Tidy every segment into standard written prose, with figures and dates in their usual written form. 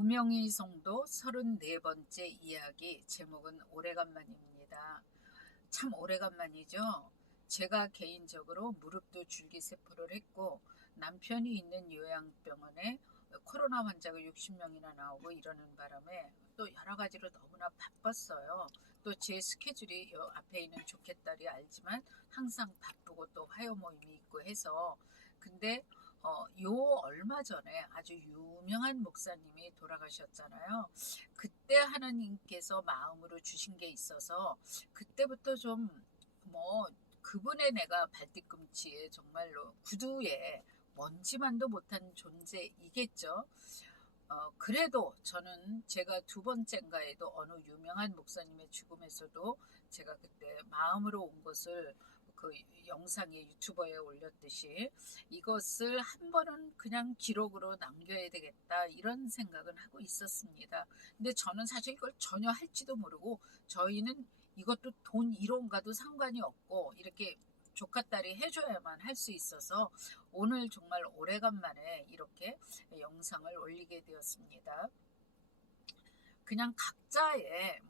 무명의 성도 34번째 이야기. 제목은 오래간만입니다. 참 오래간만이죠. 제가 개인적으로 무릎도 줄기세포를 했고 남편이 있는 요양병원에 코로나 환자가 60명이나 나오고 이러는 바람에 또 여러 가지로 너무나 바빴어요. 또 제 스케줄이 앞에 있는 좋겠다리 알지만 항상 바쁘고 또 화요 모임이 있고 해서 근데 요 얼마 전에 아주 유명한 목사님이 돌아가셨잖아요. 그때 하나님께서 마음으로 주신 게 있어서 그때부터 좀 뭐 그분의 내가 발뒤꿈치에 정말로 구두에 먼지만도 못한 존재이겠죠. 그래도 저는 제가 두 번째인가에도 어느 유명한 목사님의 죽음에서도 제가 그때 마음으로 온 것을 그 영상에 유튜버에 올렸듯이 이것을 한 번은 그냥 기록으로 남겨야 되겠다 이런 생각은 하고 있었습니다. 근데 저는 사실 이걸 전혀 할지도 모르고 저희는 이것도 돈 1원과도 상관이 없고 이렇게 조카딸이 해줘야만 할 수 있어서 오늘 정말 오래간만에 이렇게 영상을 올리게 되었습니다. 그냥 각자의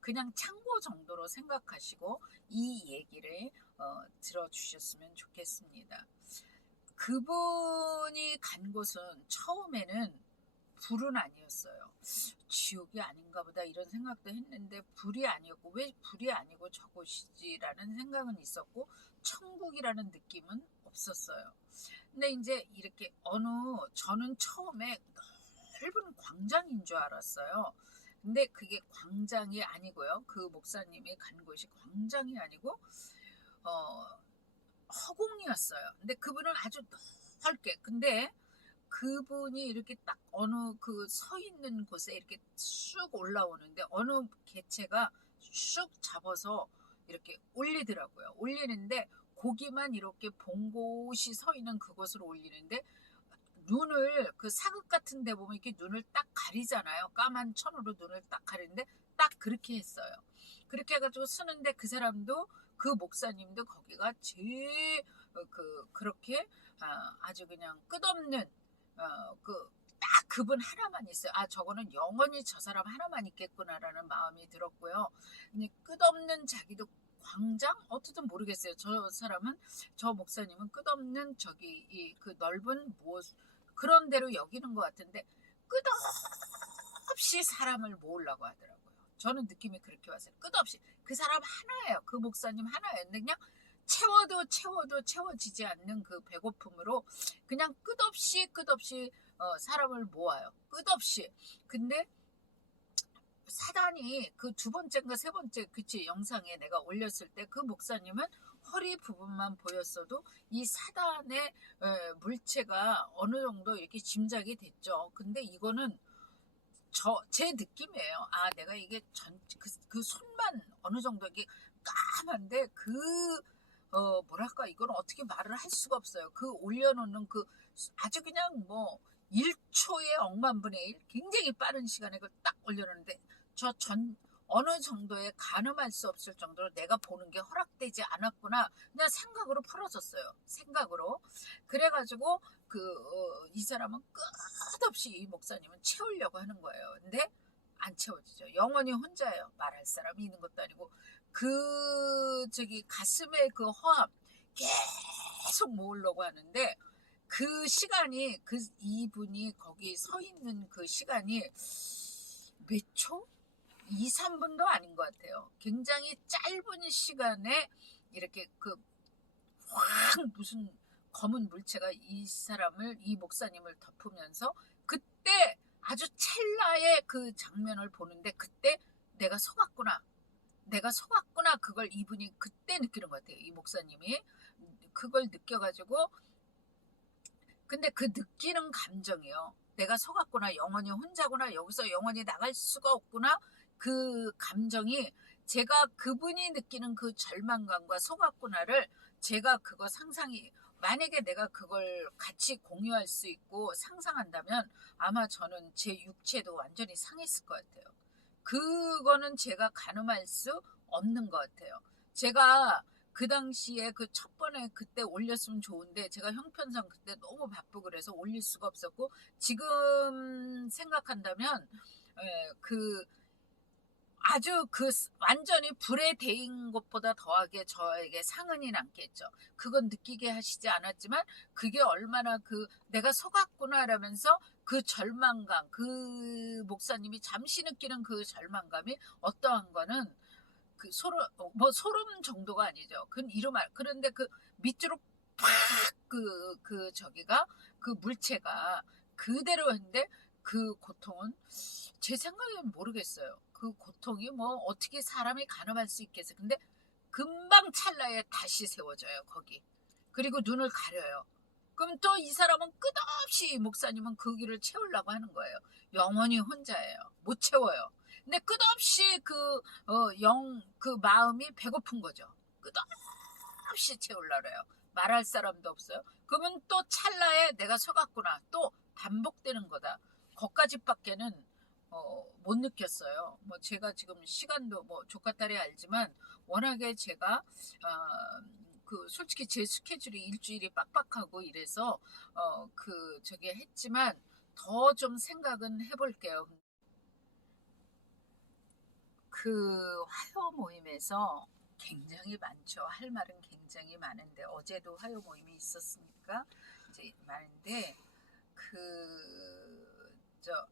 그냥 참고 정도로 생각하시고 이 얘기를 들어주셨으면 좋겠습니다. 그분이 간 곳은 처음에는 불은 아니었어요. 지옥이 아닌가 보다 이런 생각도 했는데 불이 아니었고 왜 불이 아니고 저곳이지라는 생각은 있었고 천국이라는 느낌은 없었어요. 근데 이제 이렇게 저는 처음에 넓은 광장인 줄 알았어요. 근데 그게 광장이 아니고요. 그 목사님이 간 곳이 광장이 아니고 허공이었어요. 근데 그분은 아주 넓게 근데 그분이 이렇게 딱 어느 그 서 있는 곳에 이렇게 쑥 올라오는데 어느 개체가 쑥 잡아서 이렇게 올리더라고요. 올리는데 고기만 이렇게 봉곳이 서 있는 그곳으로 올리는데 눈을 그 사극 같은 데 보면 이렇게 눈을 딱 가리잖아요. 까만 천으로 눈을 딱 가리는데 딱 그렇게 했어요. 그렇게 해가지고 쓰는데 그 사람도 그 목사님도 거기가 제일 그렇게 아주 그냥 끝없는 딱 그분 하나만 있어요. 아 저거는 영원히 저 사람 하나만 있겠구나라는 마음이 들었고요. 근데 끝없는 자기도 광장 어떻든 모르겠어요. 저 목사님은 끝없는 저기 그 넓은 그런 대로 여기는 것 같은데 끝없이 사람을 모으려고 하더라고요. 저는 느낌이 그렇게 왔어요. 끝없이 그 사람 하나예요. 그 목사님 하나예요. 근데 그냥 채워도 채워지지 않는 그 배고픔으로 그냥 끝없이 사람을 모아요. 끝없이. 근데 사단이 그 두 번째인가 세 번째 그치 영상에 내가 올렸을 때 그 목사님은 허리 부분만 보였어도 이 사단의 물체가 어느 정도 이렇게 짐작이 됐죠. 근데 이거는 제 느낌이에요. 아 내가 이게 그 손만 어느 정도 이게 까만데 뭐랄까 이거는 어떻게 말을 할 수가 없어요. 그 올려놓는 그 아주 그냥 뭐 1초의 억만분의 1 굉장히 빠른 시간에 그걸 딱 올려놓는데 어느 정도의 가늠할 수 없을 정도로 내가 보는 게 허락되지 않았구나 그냥 생각으로 풀어졌어요. 생각으로 그래가지고 이 사람은 끝없이 이 목사님은 채우려고 하는 거예요. 근데 안 채워지죠. 영원히 혼자예요. 말할 사람이 있는 것도 아니고 저기 가슴에 그 허암 계속 모으려고 하는데 그 시간이 이분이 거기 서 있는 그 시간이 몇 초? 2, 3분도 아닌 것 같아요. 굉장히 짧은 시간에 이렇게 확 무슨 검은 물체가 이 목사님을 덮으면서 그때 아주 찰나의 그 장면을 보는데 그때 내가 속았구나 그걸 이분이 그때 느끼는 것 같아요. 이 목사님이 그걸 느껴가지고 근데 그 느끼는 감정이요. 내가 속았구나 영원히 혼자구나 여기서 영원히 나갈 수가 없구나 그 감정이 제가 그분이 느끼는 그 절망감과 속았구나를 제가 그거 상상이 만약에 내가 그걸 같이 공유할 수 있고 상상한다면 아마 저는 제 육체도 완전히 상했을 것 같아요. 그거는 제가 가늠할 수 없는 것 같아요. 제가 그 당시에 그 첫 번에 그때 올렸으면 좋은데 제가 형편상 그때 너무 바쁘고 그래서 올릴 수가 없었고, 지금 생각한다면 그 아주 완전히 불에 데인 것보다 더하게 저에게 상흔이 남겠죠. 그건 느끼게 하시지 않았지만 그게 얼마나 내가 속았구나라면서 그 절망감, 그 목사님이 잠시 느끼는 그 절망감이 어떠한 거는 소름 정도가 아니죠. 그건 이름할. 그런데 그 밑으로 팍 저기가 그 물체가 그대로 했는데 그 고통은 제 생각엔 모르겠어요. 그 고통이 뭐 어떻게 사람이 가늠할 수 있겠어요. 근데 금방 찰나에 다시 세워져요, 거기. 그리고 눈을 가려요. 그럼 또 이 사람은 끝없이, 목사님은 그 길을 채우려고 하는 거예요. 영원히 혼자예요. 못 채워요. 근데 끝없이 그 마음이 배고픈 거죠. 끝없이 채우려고 해요. 말할 사람도 없어요. 그러면 또 찰나에 내가 속았구나. 또 반복되는 거다. 거까지밖에는 못 느꼈어요. 뭐 제가 지금 시간도 뭐 조카딸이 알지만 워낙에 제가 솔직히 제 스케줄이 일주일이 빡빡하고 이래서 저기 했지만 더 좀 생각은 해볼게요. 그 화요 모임에서 굉장히 많죠. 할 말은 굉장히 많은데 어제도 화요 모임이 있었으니까 이제 많은데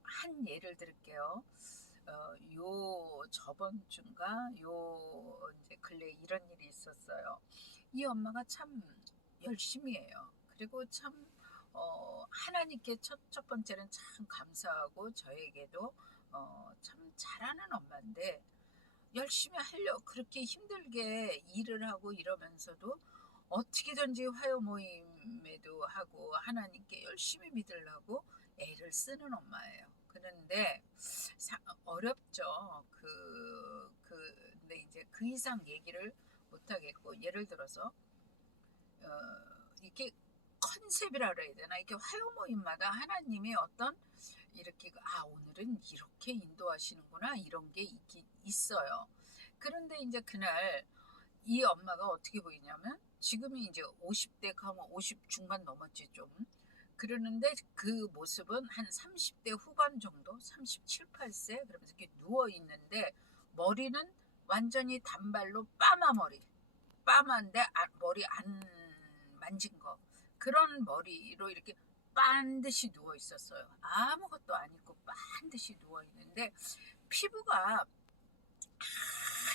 한 예를 들게요. 요 저번 주인가 요 이제 근래 이런 일이 있었어요. 이 엄마가 참 열심히 해요. 그리고 참 하나님께 첫 번째는 참 감사하고 저에게도 참 잘하는 엄마인데, 열심히 하려고 그렇게 힘들게 일을 하고 이러면서도 어떻게든지 화요 모임에도 하고 하나님께 열심히 믿으려고 애를 쓰는 엄마예요. 그런데 어렵죠. 근데 이제 그 이상 얘기를 못 하겠고, 예를 들어서 이게 컨셉이라 그래야 되나, 이게 화요 모임마다 하나님이 어떤 이렇게 오늘은 이렇게 인도하시는구나 이런 게 있어요. 그런데 이제 그날 이 엄마가 어떻게 보이냐면, 지금이 이제 50대 가면 50 중반 넘었지 좀. 그러는데 그 모습은 한 30대 후반 정도, 37, 8세 그러면서 이렇게 누워 있는데, 머리는 완전히 단발로 빠마 머리, 빠마인데 머리 안 만진 거, 그런 머리로 이렇게 반듯이 누워 있었어요. 아무것도 안 입고 반듯이 누워 있는데 피부가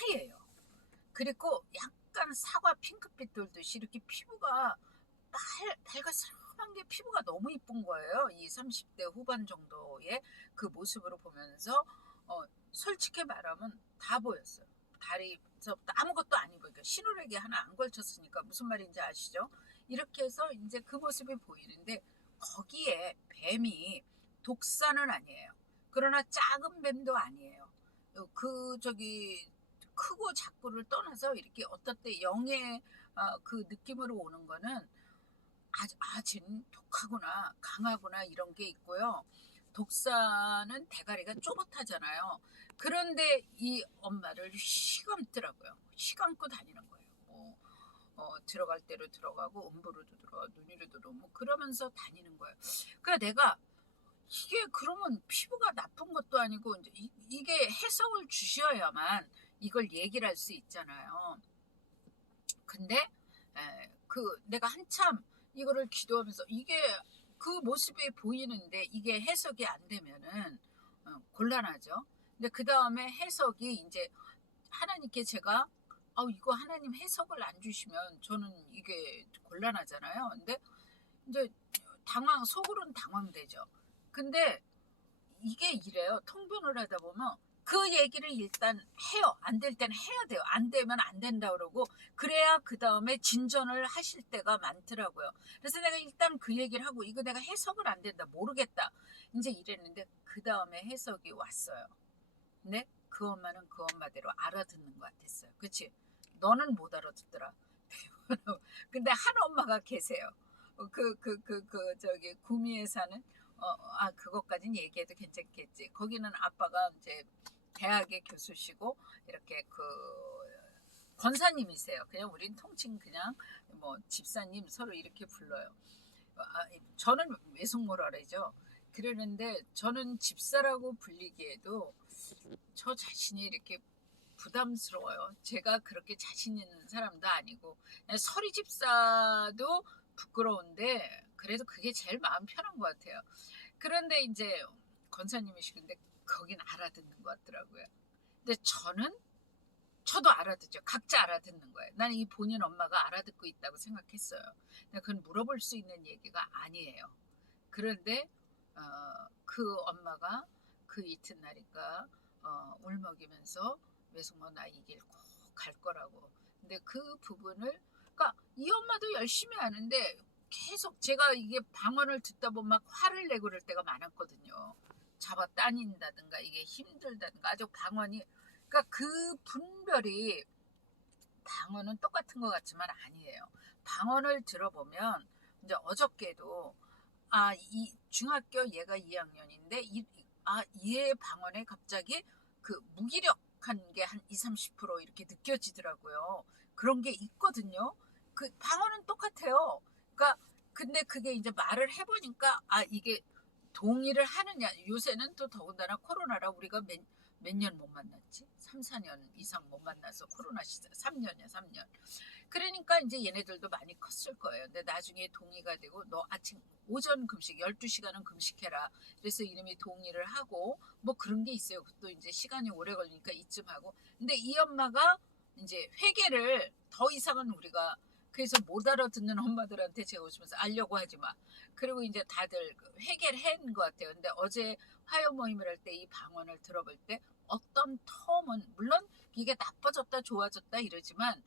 하얘요. 그리고 약간 사과 핑크빛 돌듯이 이렇게 피부가 밝아스름한 게 피부가 너무 이쁜 거예요. 이 30대 후반 정도의 그 모습으로 보면서 솔직히 말하면 다 보였어요. 다리에서 아무것도 안 입으니까, 신호레기 하나 안 걸쳤으니까 무슨 말인지 아시죠? 이렇게 해서 이제 그 모습이 보이는데, 거기에 뱀이 독사는 아니에요. 그러나 작은 뱀도 아니에요. 저기 크고 작고를 떠나서 이렇게 어떨 때 영의 그 느낌으로 오는 거는 쟤는 독하구나, 강하구나 이런 게 있고요. 독사는 대가리가 쪼긋하잖아요. 그런데 이 엄마를 휘감더라고요. 휘감고 다니는 거예요. 들어갈 대로 들어가고 음부로도 들어가고 눈이로 들어오고 뭐 그러면서 다니는 거예요. 그러니까 내가 이게 그러면 피부가 나쁜 것도 아니고, 이게 해석을 주셔야만 이걸 얘기를 할 수 있잖아요. 근데 내가 한참 이거를 기도하면서, 이게 그 모습이 보이는데 이게 해석이 안 되면은 곤란하죠. 근데 그 다음에 해석이 이제 하나님께 제가 이거 하나님 해석을 안 주시면 저는 이게 곤란하잖아요. 근데 이제 속으로는 당황되죠. 근데 이게 이래요. 통변을 하다 보면 그 얘기를 일단 해요. 안 될 때는 해야 돼요. 안 되면 안 된다 그러고, 그래야 그 다음에 진전을 하실 때가 많더라고요. 그래서 내가 일단 그 얘기를 하고, 이거 내가 해석을 안 된다, 모르겠다 이제 이랬는데, 그 다음에 해석이 왔어요. 근데 그 엄마는 그 엄마대로 알아듣는 것 같았어요. 그치? 너는 못 알아듣더라. 근데 한 엄마가 계세요. 저기 구미에 사는 그것까진 얘기해도 괜찮겠지. 거기는 아빠가 이제 대학의 교수시고 이렇게 권사님이세요. 그냥 우린 통칭 그냥 뭐 집사님 서로 이렇게 불러요. 저는 외숙모라 그러죠. 그러는데 저는 집사라고 불리기에도 저 자신이 이렇게 부담스러워요. 제가 그렇게 자신 있는 사람도 아니고 서리 집사도 부끄러운데 그래도 그게 제일 마음 편한 것 같아요. 그런데 이제 권사님이시근데 거긴 알아듣는 것 같더라고요. 근데 저도 알아듣죠. 각자 알아듣는 거예요. 나는 이 본인 엄마가 알아듣고 있다고 생각했어요. 근데 그건 물어볼 수 있는 얘기가 아니에요. 그런데 그 엄마가 그 이튿날인가 울먹이면서 외숙모 나 이 길 꼭 갈 거라고. 근데 그 부분을 그러니까 이 엄마도 열심히 하는데 계속 제가 이게 방언을 듣다 보면 막 화를 내고 그럴 때가 많았거든요. 잡아 따닌다든가 이게 힘들다든가 아주 방언이 그러니까 그 분별이 방언은 똑같은 것 같지만 아니에요. 방언을 들어보면 이제 어저께도 이 중학교 얘가 2학년인데 얘의 방언에 갑자기 그 무기력한 게 한 2, 30% 이렇게 느껴지더라고요. 그런 게 있거든요. 그 방언은 똑같아요. 그러니까 근데 그게 이제 말을 해보니까 이게 동의를 하느냐. 요새는 또 더군다나 코로나라 우리가 몇 년 못 만났지? 3, 4년 이상 못 만나서 코로나 시절 3년이야 3년. 그러니까 이제 얘네들도 많이 컸을 거예요. 근데 나중에 동의가 되고 너 아침 오전 금식 12시간은 금식해라. 그래서 이름이 동의를 하고 뭐 그런 게 있어요. 또 이제 시간이 오래 걸리니까 이쯤 하고. 근데 이 엄마가 이제 회개를 더 이상은 우리가 그래서 못 알아듣는 엄마들한테 제가 오시면서 알려고 하지 마. 그리고 이제 다들 회개를 한 것 같아요. 근데 어제 화요 모임을 할 때 이 방언을 들어볼 때 어떤 텀은 물론 이게 나빠졌다 좋아졌다 이러지만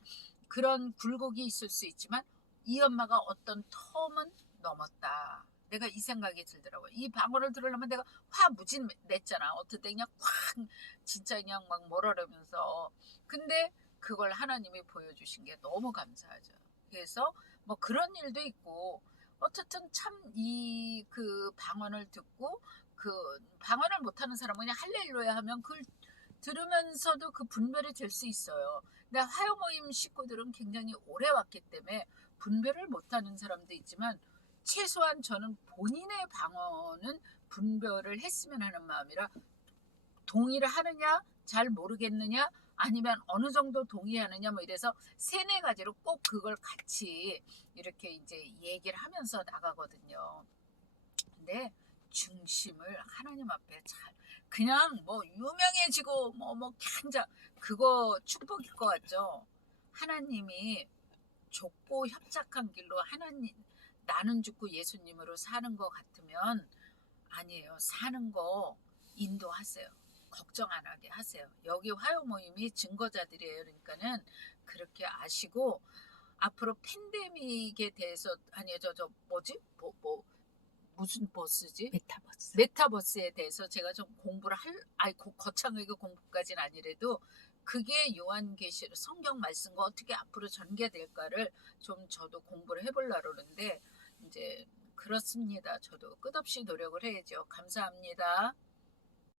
그런 굴곡이 있을 수 있지만 이 엄마가 어떤 텀은 넘었다. 내가 이 생각이 들더라고요. 이 방언을 들으려면 내가 화 무진 냈잖아. 어떨 때 그냥 확 진짜 그냥 막 뭐라면서 근데 그걸 하나님이 보여주신 게 너무 감사하죠. 그래서 뭐 그런 일도 있고 어쨌든 참 이 그 방언을 듣고 그 방언을 못하는 사람은 그냥 할렐루야 하면 그걸 들으면서도 그 분별이 될 수 있어요. 근데 화요 모임 식구들은 굉장히 오래 왔기 때문에 분별을 못하는 사람도 있지만 최소한 저는 본인의 방언은 분별을 했으면 하는 마음이라 동의를 하느냐 잘 모르겠느냐 아니면 어느 정도 동의하느냐 뭐 이래서 세네 가지로 꼭 그걸 같이 이렇게 이제 얘기를 하면서 나가거든요. 근데 중심을 하나님 앞에 잘 그냥 뭐 유명해지고 뭐 강자 그거 축복일 것 같죠. 하나님이 좁고 협착한 길로 하나님 나는 죽고 예수님으로 사는 것 같으면 아니에요. 사는 거 인도하세요. 걱정 안 하게 하세요. 여기 화요 모임이 증거자들이에요. 그러니까는 그렇게 아시고 앞으로 팬데믹에 대해서 아니요 저 뭐지 무슨 버스지? 메타버스에 대해서 제가 좀 공부를 거창하게 공부까지는 아니래도 그게 요한계시록 성경 말씀과 어떻게 앞으로 전개될까를 좀 저도 공부를 해보려고 그러는데 이제 그렇습니다. 저도 끝없이 노력을 해야죠. 감사합니다.